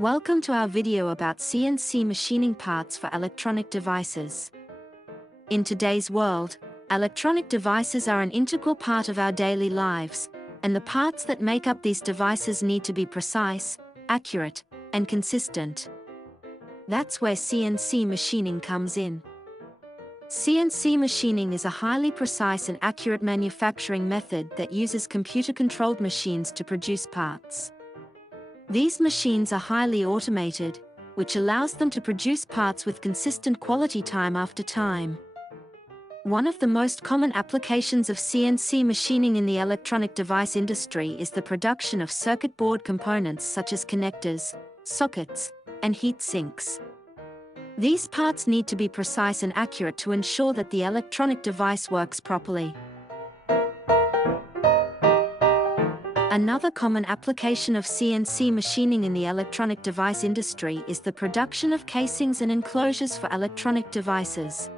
Welcome to our video about CNC machining parts for electronic devices. In today's world, electronic devices are an integral part of our daily lives, and the parts that make up these devices need to be precise, accurate, and consistent. That's where CNC machining comes in. CNC machining is a highly precise and accurate manufacturing method that uses computer-controlled machines to produce parts. These machines are highly automated, which allows them to produce parts with consistent quality time after time. One of the most common applications of CNC machining in the electronic device industry is the production of circuit board components such as connectors, sockets, and heat sinks. These parts need to be precise and accurate to ensure that the electronic device works properly. Another common application of CNC machining in the electronic device industry is the production of casings and enclosures for electronic devices.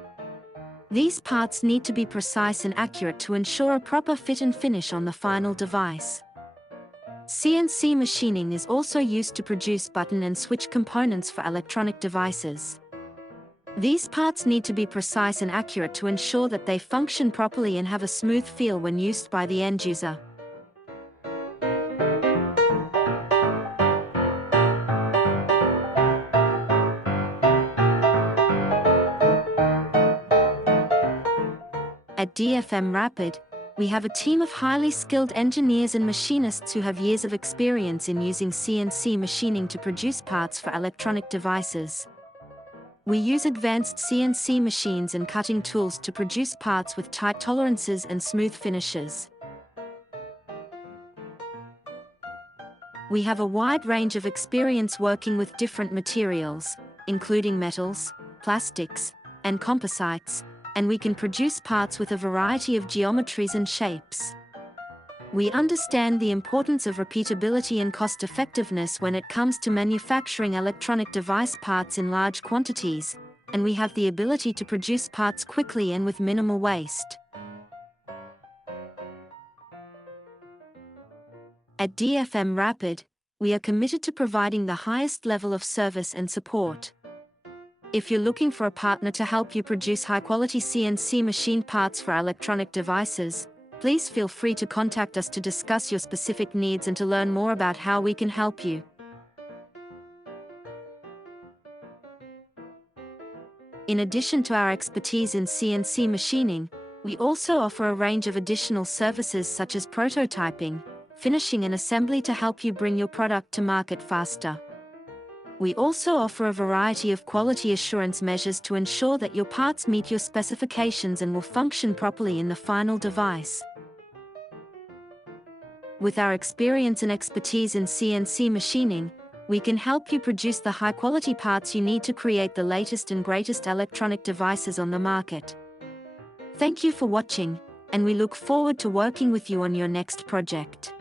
These parts need to be precise and accurate to ensure a proper fit and finish on the final device. CNC machining is also used to produce button and switch components for electronic devices. These parts need to be precise and accurate to ensure that they function properly and have a smooth feel when used by the end user. At DFM Rapid, we have a team of highly skilled engineers and machinists who have years of experience in using CNC machining to produce parts for electronic devices. We use advanced CNC machines and cutting tools to produce parts with tight tolerances and smooth finishes. We have a wide range of experience working with different materials, including metals, plastics, and composites, and we can produce parts with a variety of geometries and shapes. We understand the importance of repeatability and cost-effectiveness when it comes to manufacturing electronic device parts in large quantities, and we have the ability to produce parts quickly and with minimal waste. At DFM Rapid, we are committed to providing the highest level of service and support. If you're looking for a partner to help you produce high-quality CNC machined parts for electronic devices, please feel free to contact us to discuss your specific needs and to learn more about how we can help you. In addition to our expertise in CNC machining, we also offer a range of additional services such as prototyping, finishing and assembly to help you bring your product to market faster. We also offer a variety of quality assurance measures to ensure that your parts meet your specifications and will function properly in the final device. With our experience and expertise in CNC machining, we can help you produce the high-quality parts you need to create the latest and greatest electronic devices on the market. Thank you for watching, and we look forward to working with you on your next project.